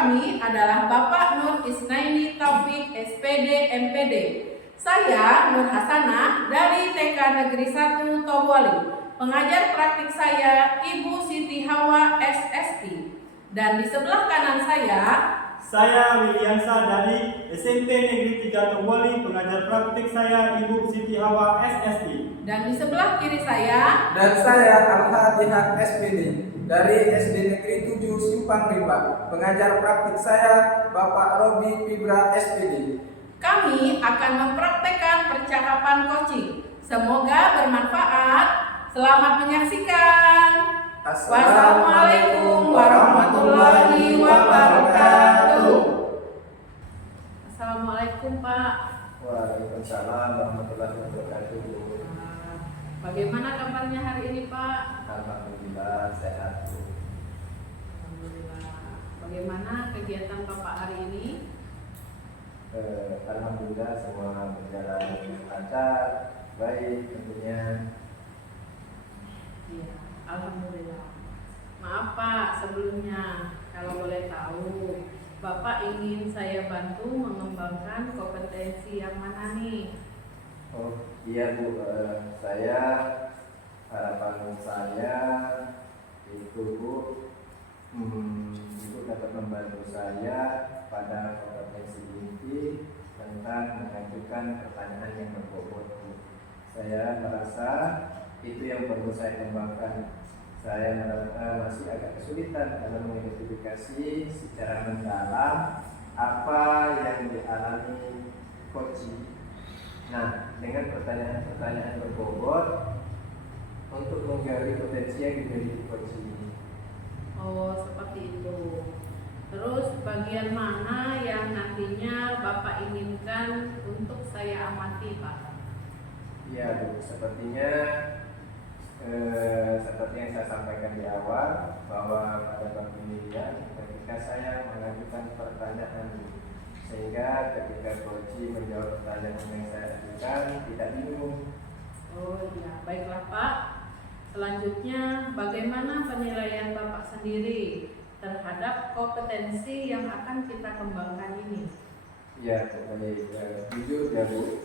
kami adalah Bapak Nur Isnaini Taufik SPD MPD. Saya Nur Hasanah dari TK Negeri 1 Toboli. Pengajar praktik saya Ibu Siti Hawa SSI. Dan di sebelah kanan saya Williamsa dari SMP Negeri 3 Toboli. Pengajar praktik saya Ibu Siti Hawa SSI. Dan di sebelah kiri saya. Dan saya Al-Fatihah SPD dari SD Negeri 7 Simpang Rimba. Pengajar praktik saya Bapak Robi Fibra SPD. Kami akan mempraktekkan percakapan coaching. Semoga bermanfaat. Selamat menyaksikan. Wassalamualaikum warahmatullahi wabarakatuh. Assalamualaikum Pak. Waalaikumsalam warahmatullahi wabarakatuh. Bagaimana kabarnya hari ini Pak? Alhamdulillah sehat. Alhamdulillah. Bagaimana kegiatan Bapak hari ini? Alhamdulillah semua berjalan lancar, baik tentunya. Iya, alhamdulillah. Maaf Pak, sebelumnya kalau boleh tahu, Bapak ingin saya bantu mengembangkan kompetensi yang mana nih? Oh iya Bu, harapan saya itu Bu, Ibu dapat membantu saya pada kompetensi inti tentang mengajukan pertanyaan yang berbobot. Saya merasa itu yang perlu saya kembangkan. Saya masih agak kesulitan dalam mengidentifikasi secara mendalam apa yang dialami coaching. Nah, dengan pertanyaan-pertanyaan berbobot untuk menggali potensi yang dimiliki coaching. Oh, seperti itu. Terus bagian mana yang nantinya Bapak inginkan untuk saya amati Pak? Iya Bu, sepertinya seperti yang saya sampaikan di awal, bahwa pada bab pemilihan ketika saya mengajukan pertanyaan, sehingga ketika coach menjawab pertanyaan yang saya ajukan tidak bingung. Oh iya, baiklah Pak. Selanjutnya, bagaimana penilaian Bapak sendiri terhadap kompetensi yang akan kita kembangkan ini? Ya, baik. Jujur ya Bu,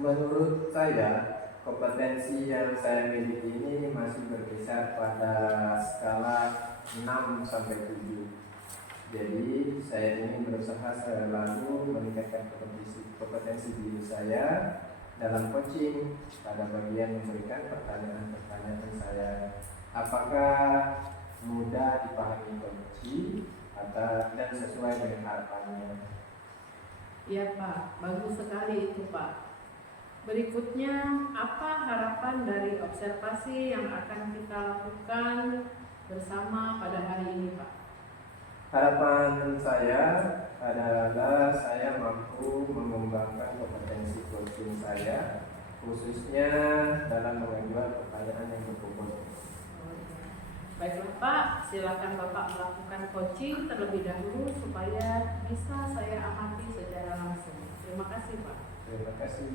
menurut saya kompetensi yang saya miliki ini masih berkisar pada skala 6 sampai 7. Jadi saya ingin berusaha selalu meningkatkan kompetensi diri saya dalam coaching pada bagian memberikan pertanyaan-pertanyaan saya. Apakah mudah dipahami coach dan sesuai dengan harapannya? Iya Pak, bagus sekali itu Pak. Berikutnya, apa harapan dari observasi yang akan kita lakukan bersama pada hari ini Pak? Harapan saya adalah saya mampu mengembangkan kompetensi coaching saya, khususnya dalam mengajukan pertanyaan yang berbobot. Baiklah Pak, silakan Bapak melakukan coaching terlebih dahulu supaya bisa saya amati secara langsung. Terima kasih Pak. Terima kasih.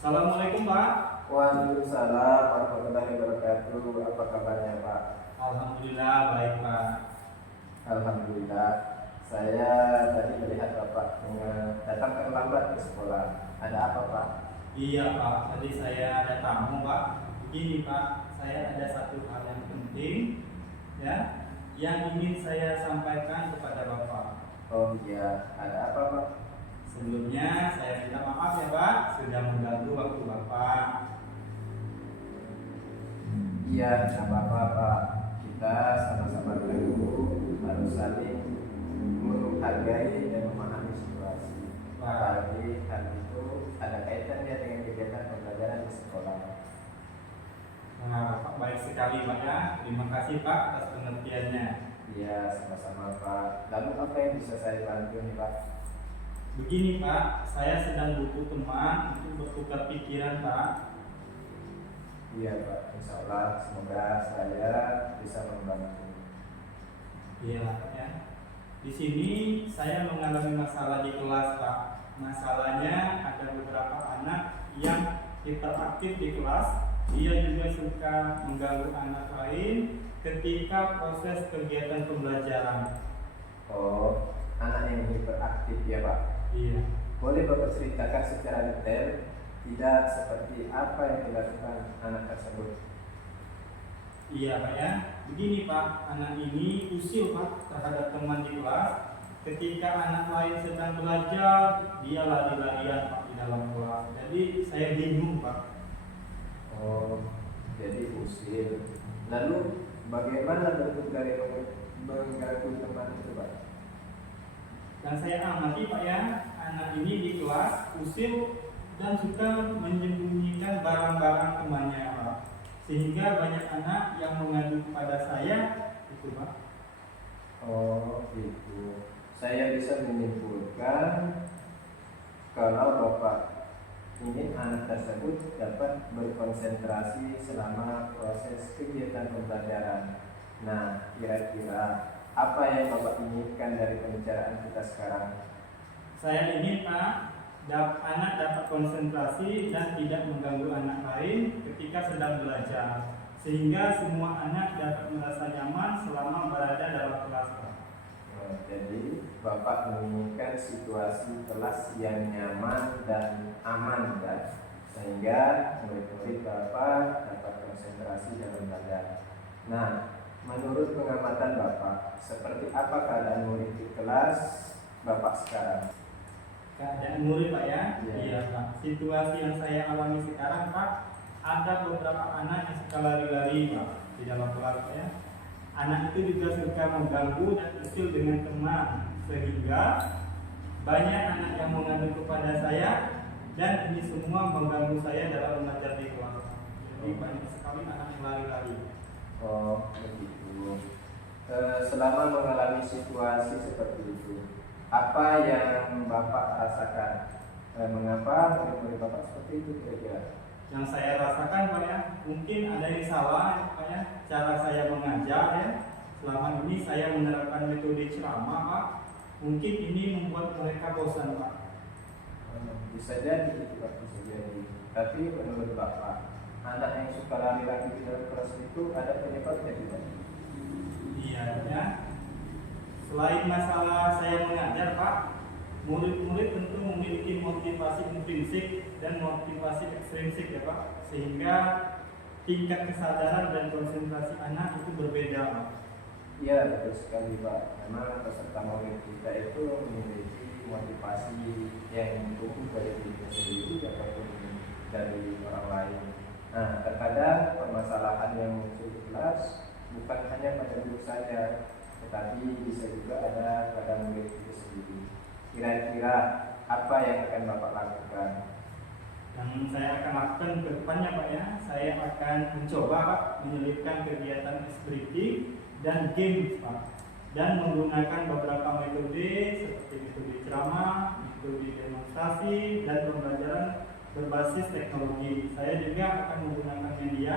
Assalamualaikum Pak. Waalaikumsalam warahmatullahi wabarakatuh. Apa kabarnya Pak? Alhamdulillah baik Pak. Alhamdulillah. Saya tadi melihat Bapak datang terlambat ke sekolah. Ada apa Pak? Iya Pak, tadi saya ada tamu Pak. Begini Pak, saya ada satu hal yang penting ya, yang ingin saya sampaikan kepada Bapak. Oh iya, ada apa Pak? Sebelumnya saya minta maaf ya Pak, sudah mengganggu waktu Bapak. Iya, tidak apa-apa Pak. Kita sama-sama dulu harus saling menghargai dan memahami situasi. Apalagi hal itu ada kaitannya dengan kegiatan pembelajaran di sekolah. Nah, Pak baik sekali Pak ya. Terima kasih Pak atas pengertiannya. Iya, sama-sama Pak. Lalu apa yang bisa saya bantu nih Pak? Begini Pak, saya sedang butuh teman untuk bertukar pikiran Pak. Iya Pak, insya Allah semoga saya bisa membantu. Iya Pak ya. Di sini saya mengalami masalah di kelas Pak. Masalahnya ada beberapa anak yang hiperaktif di kelas dia juga suka mengganggu anak lain ketika proses kegiatan pembelajaran. Oh, anak yang hiperaktif ya Pak. Iya. Boleh Bapak ceritakan secara detail, tidak seperti apa yang dilakukan anak tersebut? Iya Pak ya. Begini Pak, anak ini usil Pak terhadap teman di kelas. Ketika anak lain sedang belajar, dia lari-larian Pak di dalam kelas. Jadi saya bingung Pak. Oh, jadi usil. Lalu bagaimana bentuk dari mengganggu teman itu Pak? Dan saya amati Pak ya, anak ini di kelas usil dan suka menyembunyikan barang-barang temannya Pak. Sehingga banyak anak yang mengadu kepada saya, itu Pak. Oh, itu. Saya bisa menyimpulkan kalau Bapak ingin anak tersebut dapat berkonsentrasi selama proses kegiatan pembelajaran. Nah, kira-kira apa yang Bapak inginkan dari pembicaraan kita sekarang? Saya ingin Pak, anak dapat konsentrasi dan tidak mengganggu anak lain ketika sedang belajar, sehingga semua anak dapat merasa nyaman selama berada dalam kelas Pak. Jadi Bapak menginginkan situasi kelas yang nyaman dan aman ya, sehingga murid-murid Bapak dapat konsentrasi dalam belajar. Nah, menurut pengamatan Bapak, seperti apa keadaan murid di kelas Bapak sekarang? Keadaan murid Pak ya? Iya. Iya Pak. Situasi yang saya alami sekarang Pak, ada beberapa anak yang suka lari-lari Pak di dalam kelas Pak ya. Anak itu juga suka mengganggu dan usil dengan teman, sehingga banyak anak yang mengadu kepada saya dan ini semua mengganggu saya dalam belajar di kelas. Jadi banyak sekali anak yang lari-lari. Oh, begitu. Selama mengalami situasi seperti itu, apa yang Bapak rasakan? Mengapa murid-murid Bapak seperti itu kira-kira? Yang saya rasakan Pak ya, mungkin ada yang salah Pak ya, cara saya mengajar ya. Selama ini saya menerapkan metode ceramah Pak, mungkin ini membuat mereka bosan Pak. Bisa jadi itu Pak, bisa jadi. Tapi menurut Bapak, anak yang suka lari-lari di dalam kelas itu ada penyebabnya tidak? Iya ya. Selain masalah saya mengajar Pak, murid-murid tentu memiliki motivasi intrinsik dan motivasi ekstrinsik ya Pak, sehingga tingkat kesadaran dan konsentrasi anak itu berbeda Pak. Iya, betul sekali Pak. Memang peserta murid kita itu memiliki motivasi yang tumbuh dari diri sendiri ataupun dari orang lain. Nah, terkadang permasalahan yang muncul di kelas bukan hanya pada guru saja, tetapi bisa juga ada pada murid itu sendiri. Kira-kira apa yang akan Bapak lakukan? Yang saya akan lakukan ke depannya Pak ya, saya akan mencoba Pak menyelipkan kegiatan espriti dan game Pak, dan menggunakan beberapa metode seperti metode ceramah, metode demonstrasi, dan pembelajaran berbasis teknologi. Saya juga akan menggunakan media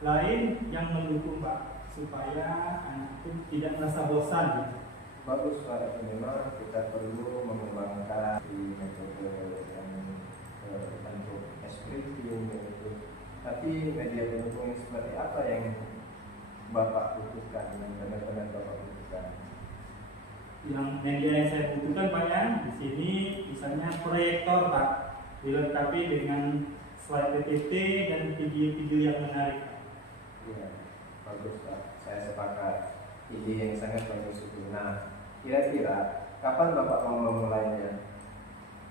lain yang mendukung Pak, supaya anak itu tidak merasa bosan gitu. Bagus Pak, memang kita perlu mengembangkan di metode yang bentuk espriti itu. Tapi media pendukung seperti apa yang Bapak butuhkan, yang benar-benar Bapak butuhkan? Yang media yang saya butuhkan Pak ya, di sini misalnya proyektor Pak, dilengkapi dengan slide PPT dan video-video yang menarik. Iya, bagus Pak, saya sepakat. Ide yang sangat bagus itu. Nah, kira-kira kapan Bapak mau memulainya?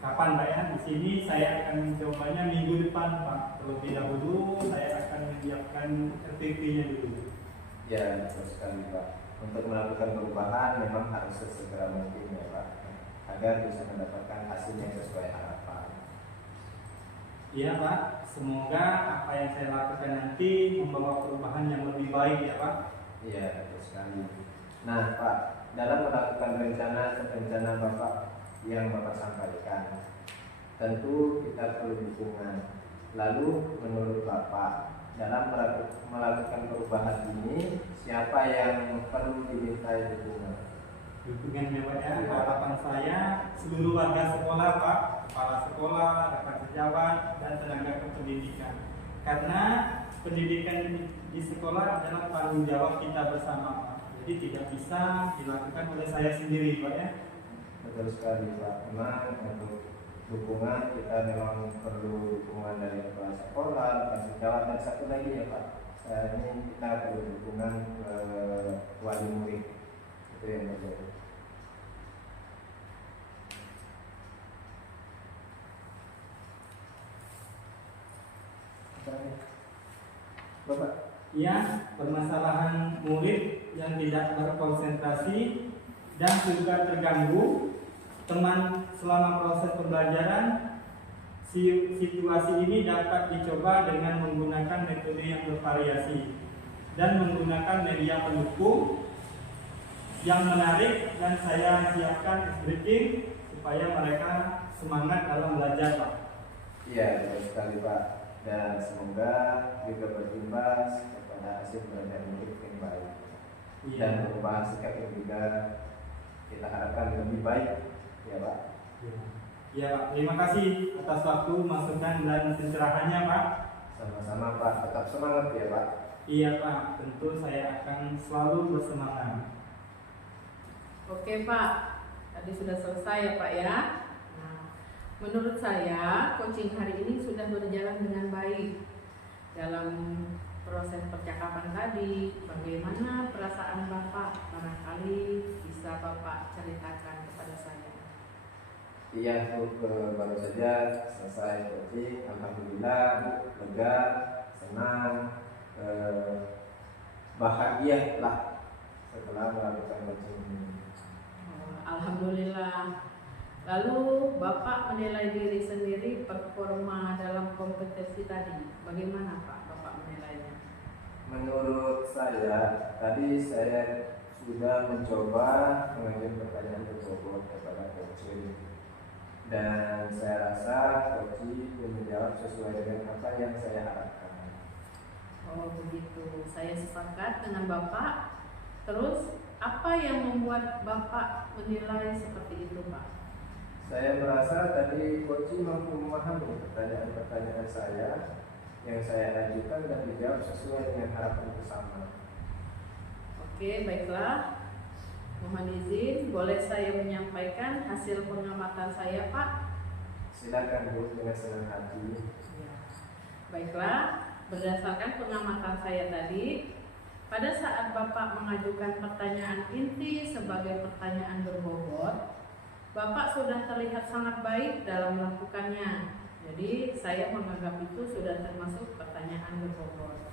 Kapan Pak ya? Di sini saya akan mencobanya minggu depan Pak. Terlebih dahulu saya akan menyiapkan RTP-nya dulu. Ya, betul sekali Pak. Untuk melakukan perubahan memang harus sesegera mungkin ya Pak, agar bisa mendapatkan hasil yang sesuai harapan. Iya Pak, semoga apa yang saya lakukan nanti membawa perubahan yang lebih baik ya Pak. Iya, betul sekali. Nah Pak, dalam melakukan rencana Bapak yang Bapak sampaikan, tentu kita perlu dukungan. Lalu menurut Bapak, dalam melakukan perubahan ini, siapa yang perlu dimintai dukungan? Dukungannya Pak ya, harapan saya seluruh warga sekolah Pak, kepala sekolah, rekan sejawat, dan tenaga kependidikan. karena pendidikan di sekolah adalah tanggung jawab kita bersama Pak. Jadi tidak bisa dilakukan oleh saya sendiri Pak ya. Betul sekali Pak. Memang untuk dukungan kita memang perlu dukungan dari kepala sekolah, kasih jawab, dan satu lagi ya Pak. Ini kita perlu dukungan wali murid. Itu yang terjadi. Bapak. Ya, permasalahan murid yang tidak berkonsentrasi dan juga terganggu teman selama proses pembelajaran. Situasi ini dapat dicoba dengan menggunakan metode yang bervariasi dan menggunakan media pendukung yang menarik, dan saya siapkan breaking supaya mereka semangat dalam belajar Pak. Iya, betul sekali Pak. Dan semoga juga berimbas kepada hasil belajar murid yang baik. Dan perubahan sikap yang juga kita harapkan lebih baik, ya Pak. Ya Pak, terima kasih atas waktu, masukan dan pencerahannya Pak. Sama-sama Pak, tetap semangat ya Pak. Iya Pak, tentu saya akan selalu bersemangat. Oke Pak, tadi sudah selesai ya Pak ya. Nah, menurut saya coaching hari ini sudah berjalan dengan baik. Dalam proses percakapan tadi, bagaimana perasaan Bapak? Barangkali bisa Bapak ceritakan kepada saya. Iya Bu, baru saja selesai coaching. Alhamdulillah Bu, lega, senang, bahagia lah setelah melakukan coaching ini. Alhamdulillah. Lalu Bapak menilai diri sendiri performa dalam kompetisi tadi. Bagaimana Pak Bapak menilainya? Menurut saya, tadi saya sudah mencoba mengajukan pertanyaan tersebut kepada coaching, dan saya rasa coaching menjawab sesuai dengan apa yang saya harapkan. Oh begitu, saya sepakat dengan Bapak. Terus apa yang membuat Bapak menilai seperti itu Pak? Saya merasa tadi coaching mampu memahami pertanyaan-pertanyaan saya yang saya ajukan dan dijawab sesuai dengan harapan bersama. Oke, baiklah. Mohon izin, boleh saya menyampaikan hasil pengamatan saya Pak? Silakan Bu, dengan senang hati. Ya. Baiklah, berdasarkan pengamatan saya tadi, pada saat Bapak mengajukan pertanyaan inti sebagai pertanyaan berbobot, Bapak sudah terlihat sangat baik dalam melakukannya. Jadi saya menganggap itu sudah termasuk pertanyaan berbobot.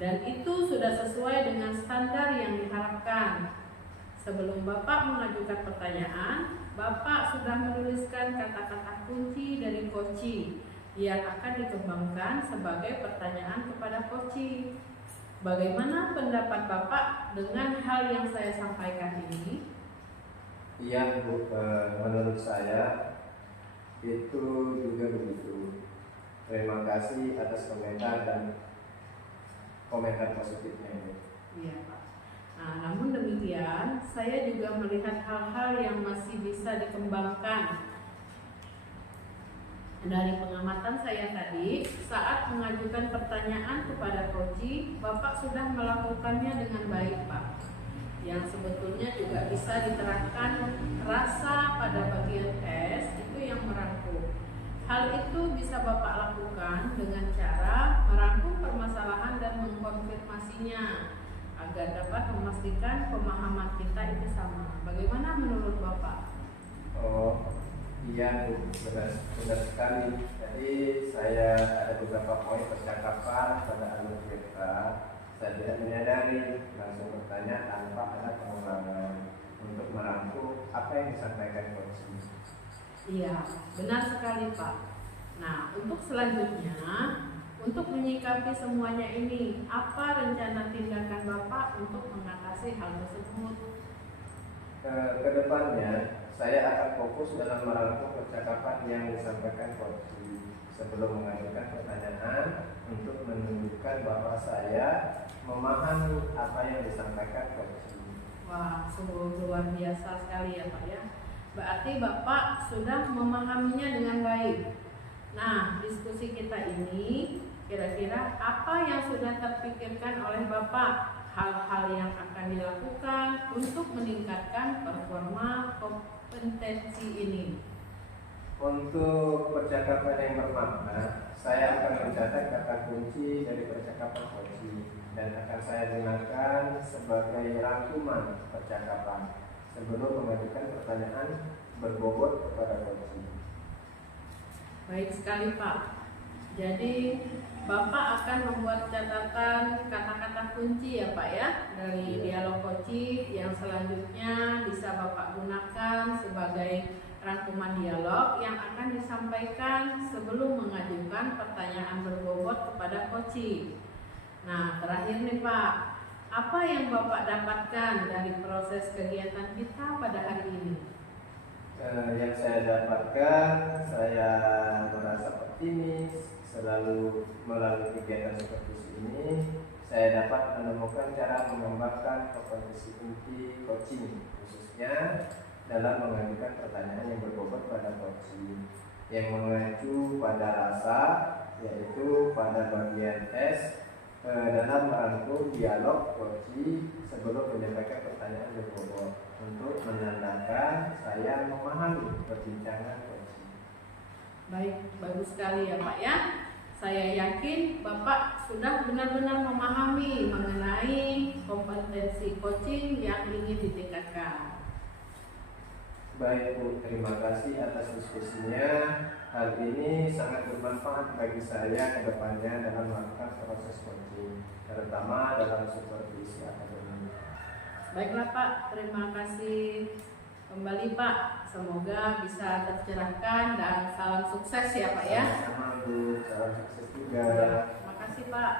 Dan itu sudah sesuai dengan standar yang diharapkan. Sebelum Bapak mengajukan pertanyaan, Bapak sudah menuliskan kata-kata kunci dari coaching yang akan dikembangkan sebagai pertanyaan kepada coaching. Bagaimana pendapat Bapak dengan hal yang saya sampaikan ini? Iya Bu, menurut saya itu juga begitu. Terima kasih atas komentar dan komentar positifnya ini. Iya Pak. Nah, namun demikian, saya juga melihat hal-hal yang masih bisa dikembangkan. Dari pengamatan saya tadi, saat mengajukan pertanyaan kepada coaching, Bapak sudah melakukannya dengan baik Pak. Yang sebetulnya juga bisa diterapkan rasa pada bagian S itu yang merangkum. Hal itu bisa Bapak lakukan dengan cara merangkum permasalahan dan mengkonfirmasinya agar dapat memastikan pemahaman kita itu sama. Bagaimana menurut Bapak? Oh iya Bu, benar sekali. Jadi saya ada beberapa poin percakapan pada alur kita. Saya tidak menyadari, langsung bertanya tanpa ada pengulangan untuk merangkum apa yang disampaikan coaching. Iya, benar sekali Pak. Nah, untuk selanjutnya, untuk menyikapi semuanya ini, apa rencana tindakan Bapak untuk mengatasi hal tersebut? Kedepannya, saya akan fokus dalam merangkum percakapan yang disampaikan coaching sebelum mengajukan pertanyaan untuk menunjukkan bahwa saya memahami apa yang disampaikan coaching. Wah, sungguh luar biasa sekali ya Pak ya. Berarti Bapak sudah memahaminya dengan baik. Nah, diskusi kita ini kira-kira apa yang sudah terpikirkan oleh Bapak, hal-hal yang akan dilakukan untuk meningkatkan performa kompetensi ini? Untuk percakapan yang bermakna, saya akan mencatat kata kunci dari percakapan coaching dan akan saya gunakan sebagai rangkuman percakapan sebelum mengajukan pertanyaan berbobot kepada coaching. Baik sekali Pak. Jadi Bapak akan membuat catatan kata-kata kunci ya Pak ya, dari dialog coaching yang selanjutnya bisa Bapak gunakan sebagai rangkuman dialog yang akan disampaikan sebelum mengajukan pertanyaan berbobot kepada coaching. Nah, terakhir nih Pak, apa yang Bapak dapatkan dari proses kegiatan kita pada hari ini? Yang saya dapatkan, saya merasa optimis. Selalu melalui kegiatan seperti ini, saya dapat menemukan cara mengembangkan kompetensi inti coaching, khususnya dalam mengajukan pertanyaan yang berbobot pada coaching yang mengacu pada rasa, yaitu pada bagian S dalam merangkum dialog coaching sebelum menyampaikan pertanyaan berbobot untuk menandakan saya memahami perbincangan coaching. Baik, bagus sekali ya Pak ya. Saya yakin Bapak sudah benar-benar memahami mengenai kompetensi coaching yang ingin ditingkatkan. Baik Bu, terima kasih atas diskusinya. Hal ini sangat bermanfaat bagi saya ke depannya dalam melakukan proses coaching, terutama dalam supervisi akademik. Baiklah Pak, terima kasih kembali Pak. Semoga bisa tercerahkan dan salam sukses ya Pak ya. Sama-sama Bu, salam sukses juga. Terima kasih Pak.